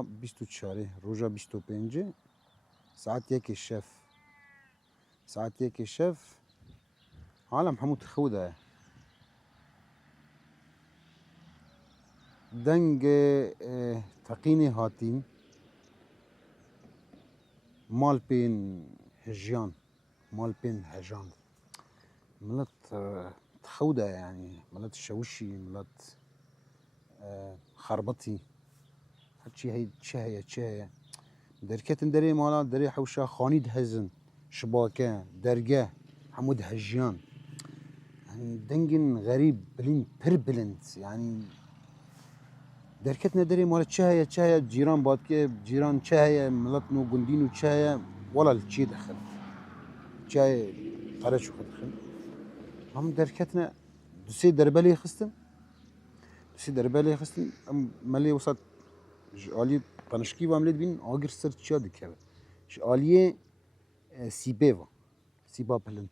ماه 24 روزا 25 ساعت 1 الشف ساعت 1 الشف عالم حمود خوده دنگ تقینی هاتین مال بین هجیان مال بين هجان ملت تخودة يعني ملت الشوشي ملت خربطي هادشي هي تشهية دركتن دري مالا دري حوشا خانيد هزن شباكة درجة حمود هجيان يعني دنجن غريب بلين بلنت يعني دركتنا دري مالا تشهية جيران بادكي جيران تشهية ملت نو قندينو تشهية ولا الشي دخل تشهية قرشو دخل هم دركتنا دوسي دربالي خستم دوسي دربالي خستم مالي وسط آلیه پنشکی و عملیت بین آگر سر چیا دکه آلیه سیبه و سیبا پلند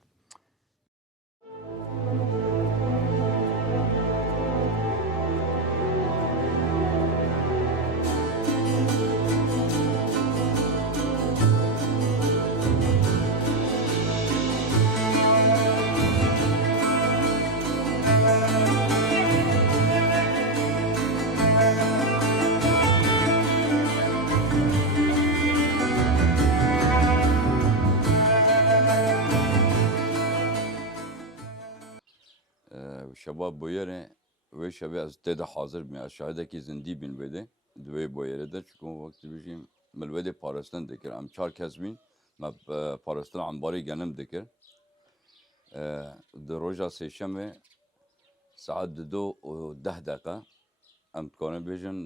شباب بویره و شبیه از تد حاضر می از شاهده کی زندی بین بده دوی بویره ده چون وقتی بشیم ملوده پارستان دکر ام چهار کس بین ما پارستان انباری گنم دکر در روزا سهشنبه ساعت 2:10 ام تکانه بیشن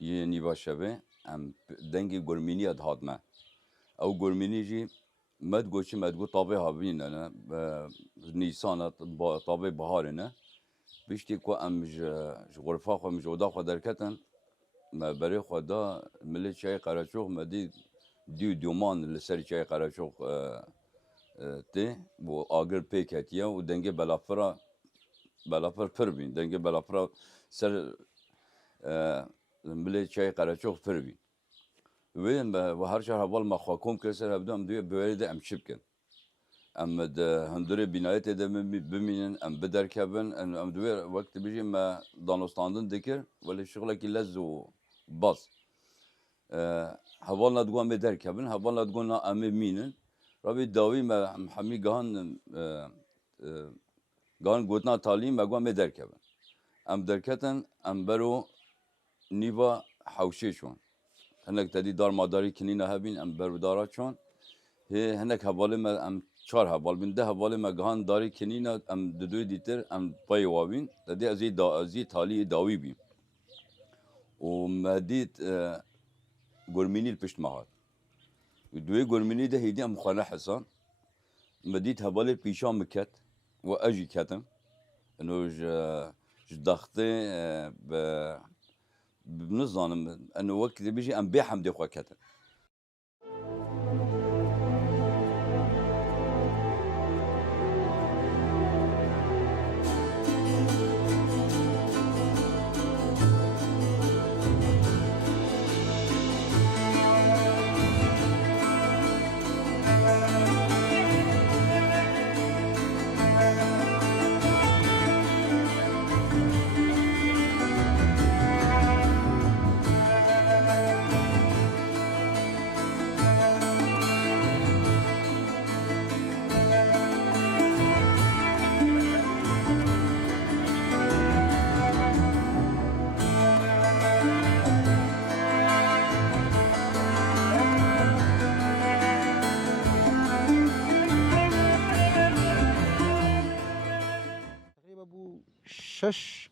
یه نیوا شبه ام دنگی گرمینی ادهاد ما او گرمینی جی مد گو طابه هابین نه نیسان طابه بهاره نه بیشتی کو ام غرفه خو مجودا خو درکتن ما برای خدا ملی چای قراچوق مدی دومان لسر چای قراچوق ته بو آگر پیکتیه و دنگ بلافر پر بین دنگ بلافر سر ملی چای قراچوق پر بین وين وهر شهر هبال ما خواكم كسر هبدو دوی بورد ام شبكن ام ده هندوري بنايت ده بمينن ام بدر كبن ام دوی وقت بيجي ما دانستاندن دكر ولا شغله كي لزو باص هبالنا تقول بدر كبن هبالنا تقولنا ام مينن ربي داوي ما محمي جهان قوتنا تعليم ما قوم بدر كبن ام دركتن ام برو نيفا حوشي شون هناك تدي دار مداري كنينة هبين ام برودارا چون هي هناك حواله ما ام چهار حوال بين ده حواله ما جهان داري كنينة ام ددوي ديتر ام باي وابين تدي ازي تالي داوي بين ومديت گرميني البشت مهات دوي گرميني ده هيدي ام خانه حسان مديت حواله بيشام مكت واجي كتم انه ضغطي بنظام انه وقت بيجي ام بحمد اخوة كتر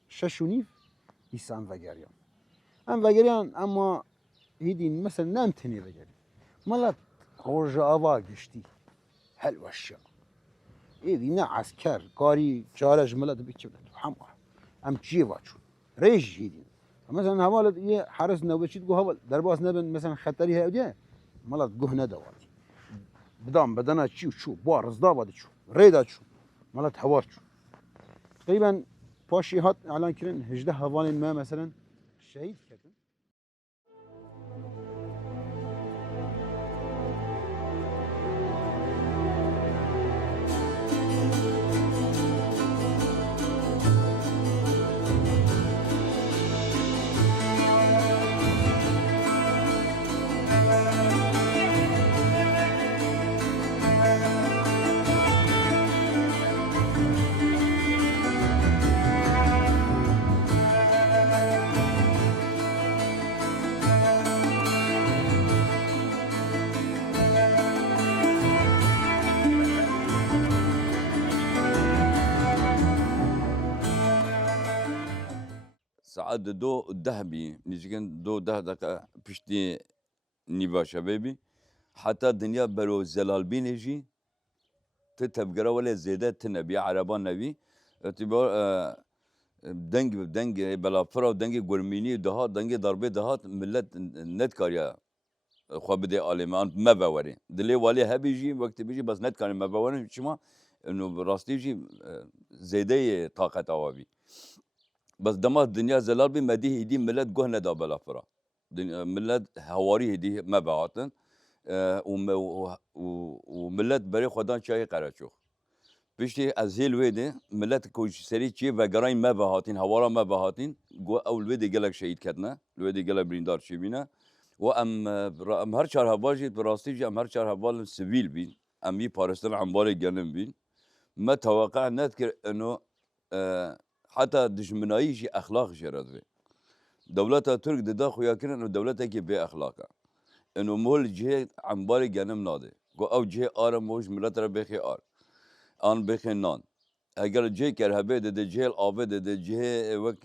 شش و نیف ایسا ام وگریان اما هیدین مثلا نمتنی وگری مالت روژ آوا گشتی هلوشا ایدی نه عسکر کاری چارج ملت بکبلت همه ام جیوا چون ریج هیدین مثلا حوالت یه حرس نوبچید گو حوال درباس نبن مثلا خطری هیدیه مالت گوه ندواتی بدام بدنا چو بار رزدا باده چو ریدا چو مالت هوا چو تقریبا پاشی هات اعلان کردن 18 هوان ما مثلا شهید کردن ساعت دو ده بی نزدیکن دو ده دقیقه پشتی نیوا شبه بی حتی دنیا برو زلال بینه جی تتبقرا ولا زيادة تنبي عربان نبي اعتبار دنگ بلافرا و دنگ گرمینی دهات دنگ ضربه دهات ملت نت کاریا خواب بده آلمان ما باوری دلی والی هبیجی وقتی بیجی بس نت کاری ما باوری شما انه راستی جی زیاده طاقت آوابی بس دما دنیا زلال بی مدی هدی ملت گه ندا بلافرا ملت هواری هدی ما باعتن وملت بري خدان شاي قراشوخ بيشتي از هيل ويدي ملت كوش سري چي و گراين ما بهاتين هوارا ما بهاتين گو اول ويدي گلك شهيد كدنا الويدي گلك بريندار شي بينا و ام هر چهار هواجي براستي جي ام هر چهار هوال سيفيل بين ام يي پارستان عمباري گنم بين ما توقع نذكر انه حتى دشمنایی جي اخلاق جرد في دولتا ترك ددا خويا كن انه دولتا كي بي اخلاقه انه مول جه عمباري گنم ناده گو او جه آرم موش ملت را بخي آر آن بخي نان اگر جه کرهبه ده جه الآبه ده جه وک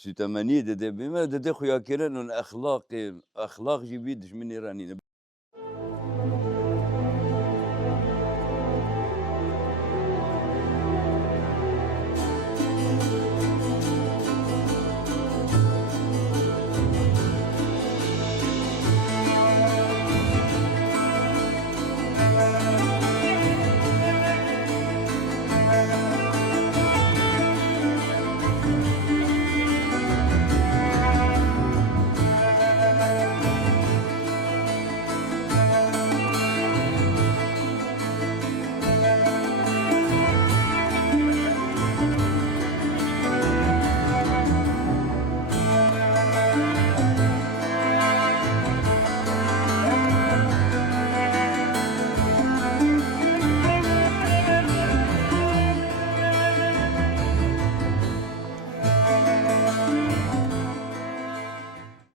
سیتمنی ده بیمه ده خویا کرن اون اخلاق جی بی دشمنی رانی